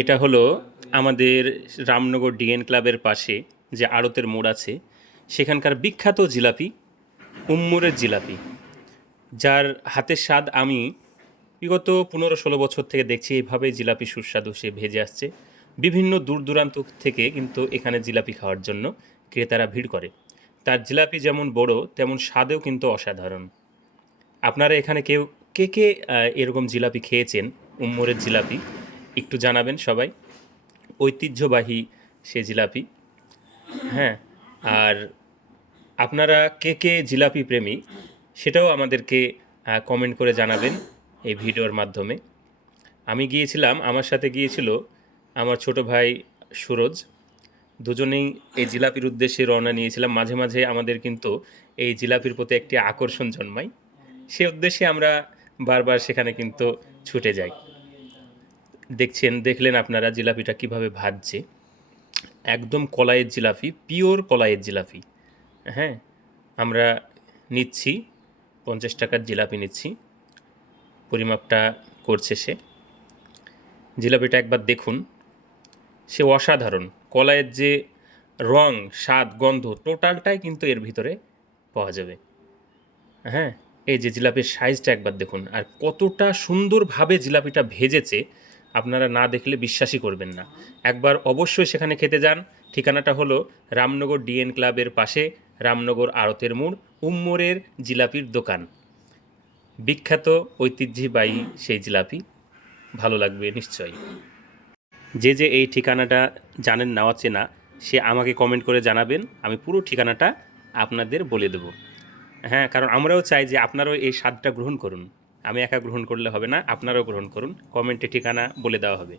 এটা হলো আমাদের রামনগর ডিএন ক্লাবের পাশে যে আড়তের মোড় আছে সেখানকার বিখ্যাত জিলাপি উম্মুরের জিলাপি, যার হাতের স্বাদ আমি বিগত 15-16 বছর থেকে দেখছি এইভাবেই জিলাপি সুস্বাদু সে ভেজে আসছে। বিভিন্ন দূর দূরান্ত থেকে কিন্তু এখানে জিলাপি খাওয়ার জন্য ক্রেতারা ভিড় করে। তার জিলাপি যেমন বড় তেমন স্বাদেও কিন্তু অসাধারণ। আপনারা এখানে কেউ কে এরকম জিলাপি খেয়েছেন? উম্মরের জিলাপি একটু জানাবেন সবাই। ঐতিহ্যবাহী সে জিলাপি। হ্যাঁ, আর আপনারা কে জিলাপি প্রেমী সেটাও আমাদেরকে কমেন্ট করে জানাবেন এই ভিডিওর মাধ্যমে। আমি গিয়েছিলাম, আমার সাথে গিয়েছিল আমার ছোট ভাই সুরজ। দুজনেই এই জিলাপির উদ্দেশ্যে রওনা নিয়েছিলাম। মাঝে মাঝে আমাদের কিন্তু এই জিলাপির প্রতি একটি আকর্ষণ জন্মায়, সে উদ্দেশ্যে আমরা বারবার সেখানে কিন্তু ছুটে যাই। দেখলেন আপনারা জিলাপিটা কিভাবে ভাজছে। একদম কলাইয়ের জিলাপি, পিওর কলাইয়ের জিলাপি। হ্যাঁ, আমরা নিচ্ছি 50 টাকার জিলাপি নিচ্ছি। পরিমাপটা করছে সে। জিলাপিটা একবার দেখুন, সে অসাধারণ। কলাইয়ের যে রং, স্বাদ, গন্ধ টোটালটাই কিন্তু এর ভিতরে পাওয়া যাবে। হ্যাঁ, এই যে জিলাপির সাইজটা একবার দেখুন, আর কতটা সুন্দরভাবে জিলাপিটা ভেজেছে আপনারা না দেখলে বিশ্বাসই করবেন না। একবার অবশ্যই সেখানে খেতে যান। ঠিকানাটা হলো রামনগর ডিএন ক্লাবের পাশে, রামনগর আড়তের মোড়, উম্মরের জিলাপির দোকান। বিখ্যাত ঐতিহ্যবাহী সেই জিলাপি, ভালো লাগবে নিশ্চয়ই। যে এই ঠিকানাটা জানেন না অচেনা, সে আমাকে কমেন্ট করে জানাবেন, আমি পুরো ঠিকানাটা আপনাদের বলে দেব। হ্যাঁ, কারণ আমরাও চাই যে আপনারাও এই স্বাদটা গ্রহণ করুন। আমি একা গ্রহণ করলে হবে না, আপনারাও গ্রহণ করুন। কমেন্টে ঠিকানা বলে দেওয়া হবে।